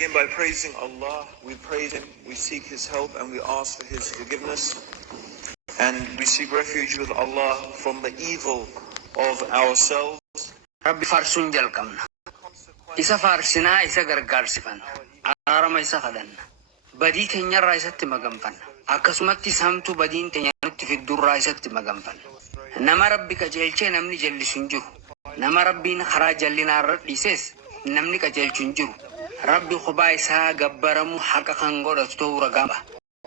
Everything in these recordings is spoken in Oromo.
begin by praising Allah. We praise Him, we seek His help, and we ask for His forgiveness. And we seek refuge with Allah from the evil of ourselves. Rabbi farsun jalqabna. Isa farsina isa gargaarsifanna. Araama isa qadanna. Badii keenyarraa isatti maganfanna. Akkasumatti samtu badiin teenya nutti fiddurraa isatti maganfanna. Nama Rabbi qajeelchee namni jallisu hin jiru. Nama Rabbiin karaa jallinaa dhiises namni qajeelchu hin jiru. Rabbi khubaa isaa gabbaramu haqa kan godhatu ta'uu ragamba.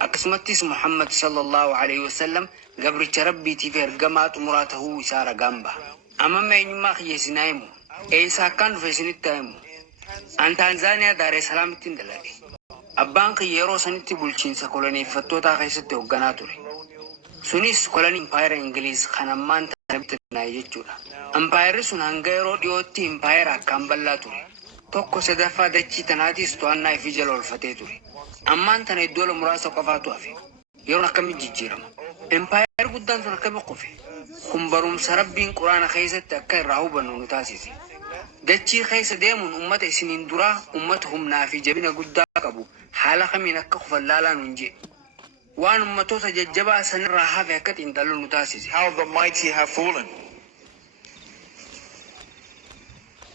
Akkasumattis Muhammad sallallahu alaihi wasallam gabricha Rabbiitiif ergamaa xumuraa ta'uu isaa ragamba. Amma eenyummaa kiyyeessinaa himu. Eessa akkaan dhufe isinitti himu. An Taanzaaniyaa Daaree Salaamitti hin dalage. Abbaan kiyya yeroo sanitti bulchiinsa koloneeffattootaa keessatti hoogganaa ture. Sunis kolonii Impaayera Ingiliiz kan ammaan taanatti jechuudha. Impaayerri sun hanga yeroo dhiyootti Impaayera akkaan bal'aa ture. Tokko sadaffaa dachii tanaatis to'annaa fi jala oolfatee ture. Ammaan tana iddoo muraasa qofaatu hafe. Yeroon akkamiin jijjiirama. Impaayerri guddaan sun akkamiin kufe. Kun barumsa Rabbiin Quraana keessatti akka irraa hubannu nu taasise. Dachii keessa deemuun ummata isiniin duraa ummata humnaa fi jabina guddaa qabu haala kamiin akka kufan laalaa nuun jedhe. Waan ummatoota jajjabaa sanirraa hafe akka xiinxallu nu taasise. How the mighty have fallen.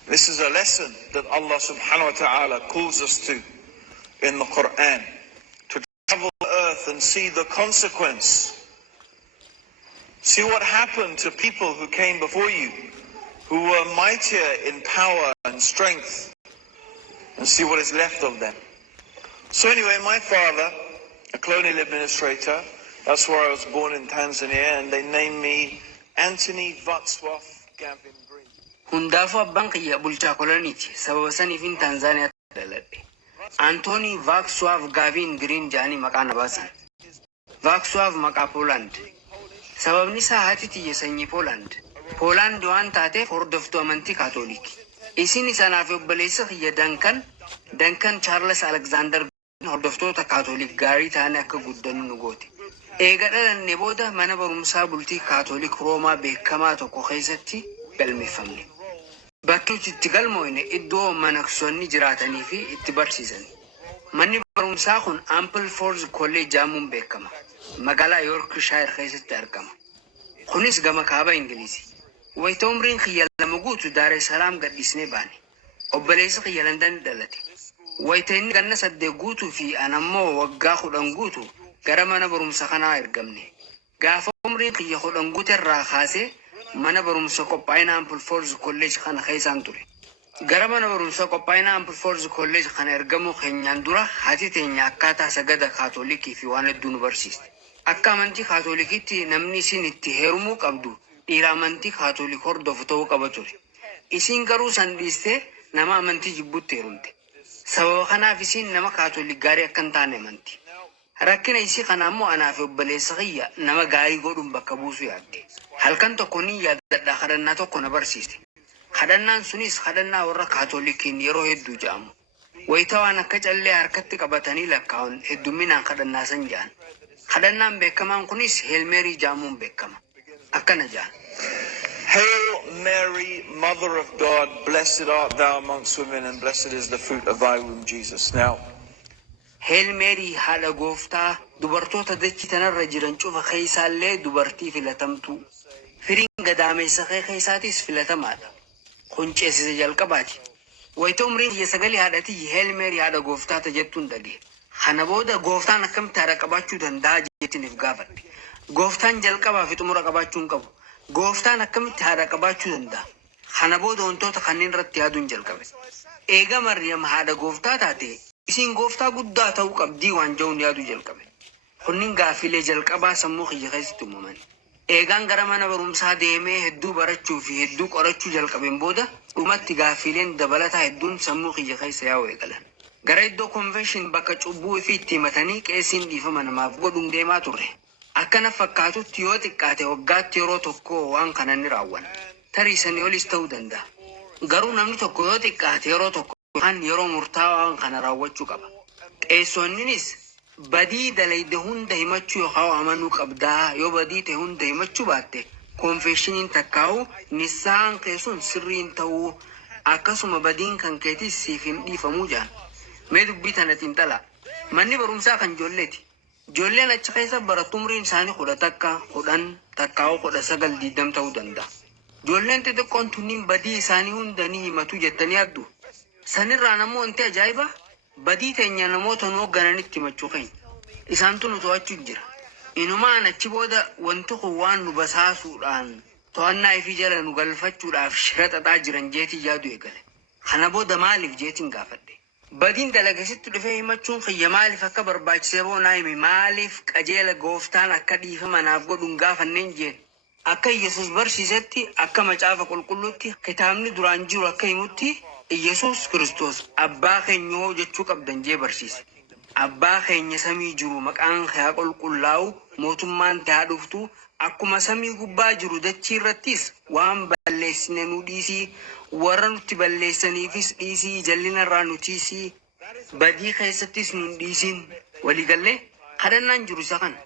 This is a lesson that Allah subhanahu wa ta'ala calls us to in the Quran. To travel the earth and see the consequence. See what happened to people who came before you, who were mightier in power and strength, and see what is left of them. So anyway, my father, a colonial administrator, that's where I was born in Tanzania, and they named me Anthony Wadsworth Gavin Green. Hundaafuu abbaan kiyya bulchaa koloniiti sababa saniif in Taanzaaniyaatti dhaladhe. Anthony Wadsworth Gavin Green jaanii maqaa na baasan. Wadsworth maqaa Poland. Sababni isaa haati tiyya sanyii Poland. Poland waan taateef hordoftuu amantii Kaatooliki. Isin isanaaf obboleessa kiyya Duncan Charles Alexander hordoftoota Kaatoolik gaarii ta'anii akka guddannu nu goote. Eega dhalannee booda mana barumsaa bultii Kaatoolik Roomaa beekamaa tokko keessatti galmeeffamne. Bakki nuti itti galmoofne iddoo manaksoonni jiraatanii fi itti barsiisan. Manni barumsaa kun Ampleforth College jedhamuun beekama. Magaalaa Yorkshire keessatti argama. Kunis gama kaaba Ingiliizi. Wayita umriin kiyya lama guutu Daaree Salaam gadhiisnee baane. Obboleessa kiyya London dhalate. Wayita inni ganna 8 guutuu fi anammoo waggaa 10 guutu gara mana barumsa kanaa ergamne. Gaafa umriin kiyya 10 guuterraa kaasee mana barumsa qophaa'ina Ampleforth College kana keessaan ture. Gara mana barumsa qophaa'ina Ampleforth College kana ergamuu keenyaan dura haati teenya akkaataa sagada Kaatoolikii fi waan hedduu nu barsiiste. Akka amantii Kaatoolikiitti namni isin itti heerumuu qabdu dhiira amantii Kaatoolik hordofu ta'uu qaba ture. Isin garuu san dhiistee nama amantii jibbuutti heerumte. Sababa kanaaf isin nama Kaatoolik gaarii akka hin taane amanti. Rakkina isii kana ammoo anaa fi obboleessa kiyya nama gaarii godhuun bakka buusuu yaadde. Halkan tokko ni yaadadha kadhannaa tokko na barsiiste. Kadhannaan sunis kadhannaa warra Kaatoolikiin yeroo hedduu jedhamu. Wayita waan akka callee harkatti qabatanii lakkaa'uun heddumminaan kadhannaa san jedhan. Kadhannaan beekamaan kunis Hail Mary jedhamuun beekama. Akkana jedhan. Hail Mary, Mother of God, blessed art thou amongst women, and blessed is the fruit of thy womb, Jesus. Now, Hail Mary haadha gooftaa dubartoota dachii tanarra jiran cufa keessaallee dubartii filatamtuu. Firiin gadaameessa keessaatis filatamaadha. Kun ceesisa jalqabaati. Wayita umriin kiyya 9 haadhatii Hail Mary haadha gooftaa jettuun dhage. Kana booda gooftaan akkamitti haadha qabaachuu danda'a jettiniif gaafadhe. Gooftaan jalqabaa fi xumura qabaachuu hin qabu. Gooftaan akkamitti haadha qabaachuu danda'a. Kana booda wantoota kanneen irratti yaaduun jalqabe. Eega Maryam haadha gooftaa taate isin gooftaa guddaa ta'uu qabdii waan jedhuun yaaduu jalqabe. Kunniin gaaffilee jalqabaa sammuu kiyya keessatti uumaman. Eegaan gara mana barumsaa deemee hedduu barachuu fi hedduu qorachuu jalqabeen booda dhumatti gaaffileen dabalataa hedduun sammuu kiyya keessa yaa'u eegalan. Gara iddoo konvenshin bakka cubbuu fi itti himatanii qeesiin dhiifama namaaf godhuun deemaa turre. Akkana fakkaatutti yoo xiqqaate waggaatti yeroo tokko waan kana ni raawwanna. Tarii sanii olis ta'uu danda'a. Garuu namni tokko yoo xiqqaate yeroo tokko yookaan yeroo murtaawaa waan kana raawwachuu qaba. Qeessonninis badii dalayde hunda himachuu yookaan amanuu qabdaa. Yoo badii ta'e hunda himachuu baatte konveshiniin takkaa'u nisaan keessuun sirriin ta'uu akkasuma badiin kan keetis siif hin dhiifamuu jaan. Mee dubbii tanatti intala. Manni barumsaa kan ijoolleeti. Ijoolleen achi keessa barattu umriin isaanii 10 takkaa 19 ta'uu danda'a. Ijoolleen xixiqqoon tunniin badii isaanii hundanii himatu jettanii yaaddu. Sanirraa namoo wanti ajaa'iba badii teenya namoota nu hooggananitti himachuu keenya. Isaantu nu to'achuu jira. Inumaan achi booda wanti kun waan nu basaasuudhaan to'annaa ifii jala nu galfachuudhaaf shira xaxaa jiran jeetii yaadu eegale. Kana booda maaliif jeetiin gaafadhe. Badiin dalagasitti dhufee himachuun kiyya maaliif akka barbaachisee boonaa himi maaliif qajeela gooftaan akka dhiifama naaf godhuun gaafanneen jeen. Akka Yesus barsiisetti akka macaafa qulqulluutti kitaabni duraan jiru akka himutti Yesus Kiristoos abbaa keenya jechuu qabdan jee barsiise. Abbaa keenya samii jiru maqaan kee qulqullaa'u mootummaan kee dhuftu akkuma samii gubbaa jiru dachii irrattis waan balleessine nu dhiisii warra nutti balleessaniifis dhiisii jallinarraa nutiisii badii keessattis nu dhiisiin waliigallee kadhannaan jiru isa kana.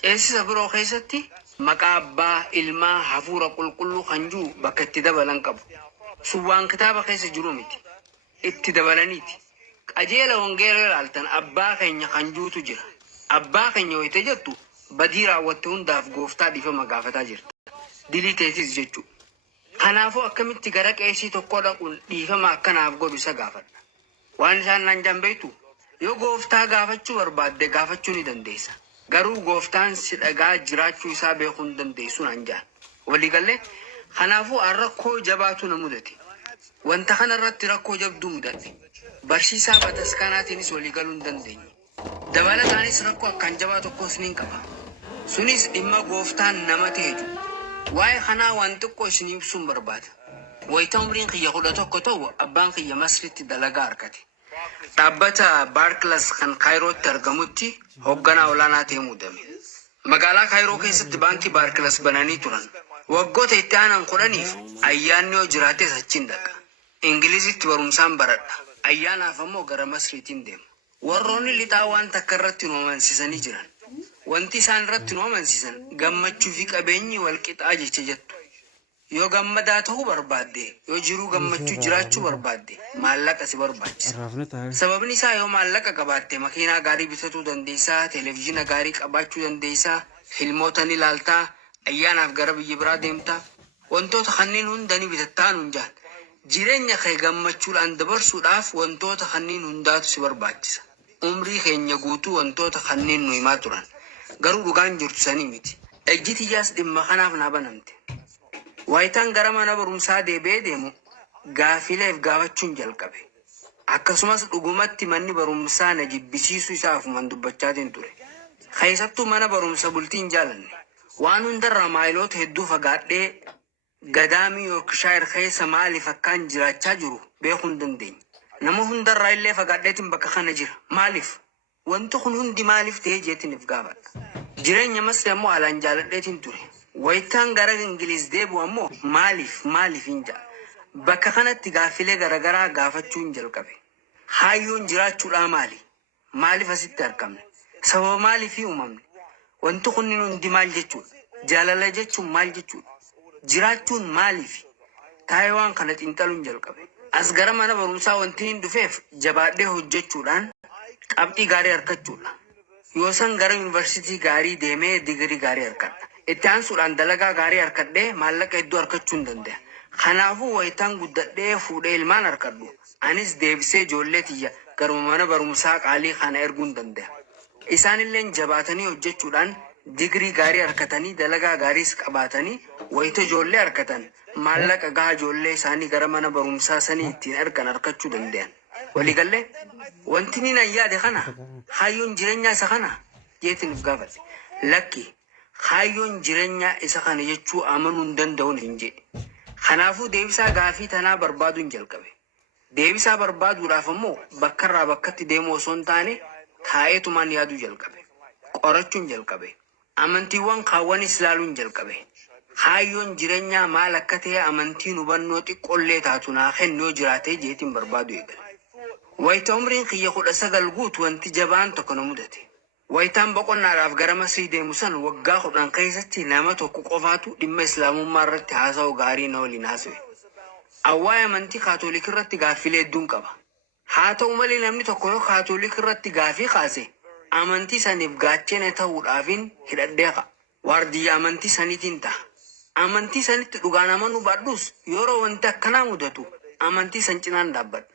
Ceesisa biroo keessatti maqaa abbaa ilmaa hafuura qulqulluu kan jiru bakka itti dabalan qabu. Sun waan kitaaba keessa jiru miti. Itti dabalaniiti. Qajeela wangeela ilaaltan abbaa keenya kan jirutu jira. Abbaa keenya wayita jettu badii raawwatte hundaaf gooftaa dhiifama gaafataa jirta. Dilii teesis jechuudha. Kanaafuu akkamitti gara qeesii tokko dhaquun dhiifama akkanaaf godhu isa gaafadha. Waan isaan naan jambeetu yoo gooftaa gaafachuu barbaadde gaafachuu ni dandeessa. Garuu gooftaan si dhagaa jiraachuu isaa beekuu hin dandeessu naan jaan. Waliigallee kanaafuu rakkoo jabaatu na mudate. Wanta kanarratti rakkoo jabduu mudate. Barsiisaa bataskaanaatiinis waliigaluu hin dandeenye. Dabalataanis rakkoo akkaan jabaa tokkos ni qaba. Sunis dhimma gooftaan nama ta'etu. Waa'ee kanaa waan xiqqoo isin ibsuun barbaada. Wayita umriin kiyya 11 ta'u abbaan kiyya Masritti dalagaa argate. Dhaabbata Barclays kan Kaayirootti argamutti hoogganaa olaanaa ta'ee muudame. Magaalaa Kaayiroo keessatti baankii Barclays bananii turan. Waggoota itti aanan 10f ayyaanni yoo jiraates achiin dhaqa. Ingilizitti barumsaan baradha. Ayyaanaaf ammoo gara Masriitiin deema. Warroonni lixaa waan takka irratti nu amansiisanii jiran. Wanti isaan irratti nu amansiisan gammachuu fi qabeenyi wal qixaa jecha jettu. Yoo gammadaa ta'uu barbaadde, yoo jiruu gammachuu jiraachuu barbaadde, maallaqa si barbaachisa. Sababni isaa yoo maallaqa qabaatte makiinaa gaarii bitatuu dandeessaa, televezyiina gaarii qabaachuu dandeessaa, filmoota ni ilaaltaa, ayyaanaaf gara biyya biraa deemtaa. Wantoota kanneen hunda ni bitattaa nuun jaan. Jireenya kee gammachuudhaan dabarsuudhaaf wantoota kanneen hundaatu si barbaachisa. Umrii keenya guutuu wantoota kanneen nu himaa turan. Garuu dhugaan jirtu sanii miti. Ejjitiyyaas dhimma kanaaf naa banamte. Waayitaan gara mana barumsaa deebi'ee deemu gaafileef gaafachuun jalqabe. Akkasumas dhugumatti manni barumsaa na jibbisiisuu isaafumaan dubbachaatiin ture. Keessattuu mana barumsa bultiin jaalanne. Waan hundarraa maayiloota hedduu fagaadhee gadaamii Yoorkishaayir keessa maaliif akkaan jiraachaa jiru beekuu hin dandeenye. Nama hundarraa illee fagaadheetiin bakka kana jira. Maaliif? Wanti kun hundi maaliif ta'ee jeetiniif gaafadha. Jireenya Masri ammoo haalaan jaaladheetiin ture. Wayitaan gara Ingiliz deebi'u ammoo maaliif hin jaa. Bakka kanatti gaafilee garaagaraa gaafachuun jalqabe. Haayyoon jiraachuudhaa maali? Maaliif asitti argamne? Sababa maaliifii uumamne? Wanti kunniin hundi maal jechuudha? Jaalala jechuun maal jechuudha? Jiraachuun maaliif? Taa'ee waan kana xiinxaluun jalqabe. As gara mana barumsaa wanti hin dhufeef jabaadhee hojjechuudhaan qabxii gaarii argachuudha. Yoo san gara yuunivarsiitii gaarii deemee digirii gaarii argadha. Itti aansuudhaan dalagaa gaarii argadhee maallaqa hedduu argachuu hin danda'a. Kanaafuu wayitaan guddadhee fuudhee ilmaan argadhu. Anis deebisee ijoollee tiyya garuma mana barumsaa qaalii kana erguu hin danda'a. Isaanillee jabaatanii hojjechuudhaan digirii gaarii argatanii dalagaa gaariis qabaatanii wayita ijoollee argatan maallaqa gahaa ijoollee isaanii gara mana barumsaa sanii ittiin ergan argachuu danda'an. Waliigallee wanti ni nan yaade kana haayyoon jireenyaa isa kana jeetiniif gaafate. Lakki haayyoon jireenyaa isa kana jechuu amanuu hin danda'uun hin jedhe. Kanaafuu deebisaa gaafii tanaa barbaaduun jalqabe. Deebisaa barbaaduudhaaf ammoo bakkarraa bakkatti deemuu osoo hin taane taa'eetumaan yaaduu jalqabe. Qorachuun jalqabe. Amantiiwwan kaawwanis ilaaluun jalqabe. Haayyoon jireenyaa maal akka ta'e amantiin hubannoo xiqqoollee taatu naa kennu yoo jiraate jeetiin barbaadu eegale. Wayita umriin kiyya 19 guutu wanti jabaan tokko na mudate. Wayitaan boqonnaadhaaf gara Masrii deemu san waggaa 10 keessatti nama tokko qofaatu dhimma islaamummaa irratti haasa'u gaarii na waliin haasa'e. Awwaa'ee amantii kaatoolikii irratti gaaffilee hedduun qaba. Haata'u malee namni tokko yoo kaatoolik irratti gaafii kaase amantii saniif gaachene ta'uudhaafin hidhadhee qa'a. Waardiyyaa amantii saniitiin ta'a. Amantii sanitti dhugaan amanuu baadhus yeroo wanti akkanaa mudatu amantii san cinaan dhaabbadha.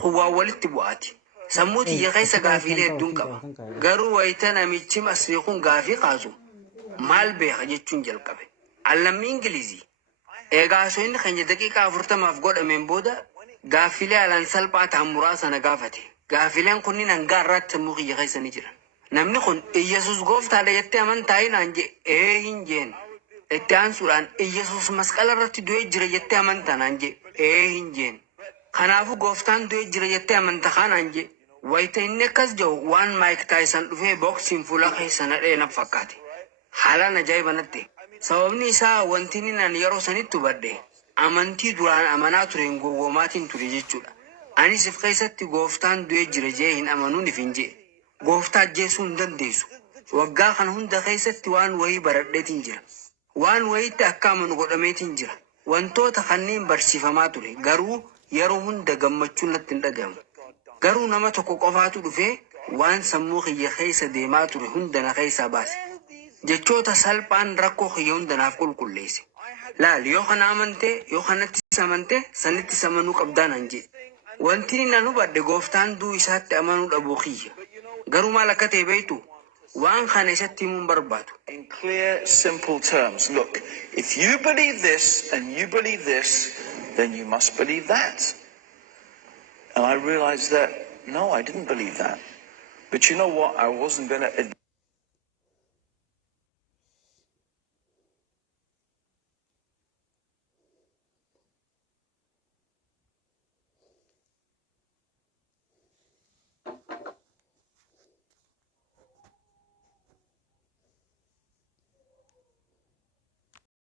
Kun walitti bu'aati. Sammuu tiyya keessa gaafiilee hedduun qaba. Garuu wayita namichi Masrii kun gaafii kaasu maal beeka jechuun jalqabe. Allammii Ingilizii. Egaa osoo inni keenya daqiiqaa 40 godhameen booda gaafiilee alaan salphaa ta'an muraasa na gaafate. Gaafiileen kunniin hanga har'aatti sammuu kiyya keessa ni jiran. Namni kun Iyyasuus gooftaadha jettee amantaa naan jedhe hin jeen. Itti aansuudhaan Iyyasuus masqala irratti du'ee jira jettee amantaa naan jedhe hin jeen. Kanaafuu gooftaan du'ee jira jettee amantaa kanaan jedhe. Wayita inni akkas jedhu waan Maayik Taayisan dhufee boksiin fuula keessa nadhee na fakkaate. Haalaan ajaa'iba natti. Sababni isaa wanti inni naan yeroo sanitti hubadhe amantii duraan amanaa tureen gowwoomaatiin ture jechuudha. Anis if keessatti gooftaan du'ee jira jee hin amanuun if hin jee. Gooftaa ajjeesuu hin dandeessu. Waggaa kana hunda keessatti waan wayii baradheetiin jira. Waan wayiitti akka amanu godhameetiin jira. Wantoota kanneen barsiifamaa ture. Garuu yeroo hunda gammachuun natti hin dhagahamu. Garuu nama tokko qofaatu dhufee waan sammuu kiyya keessa deemaa ture hunda na keessaa baase. Jechoota salphaan rakkoo kiyya hunda naaf qulqulleesse. Laal yoo kana amantee yoo kanatti amantee sanitti amanuu qabdaa naan jedhe. Wanti inni naan hubadhe gooftaan du'uu isaatti amanuu dhabuu kiyya. Garuu maal akka ta'e beektu waan kana isatti himuun barbaadu. In clear, simple terms. Look, if you believe this and you believe this, then you must believe that. And I realized that, no, I didn't believe that. But you know what? I wasn't going to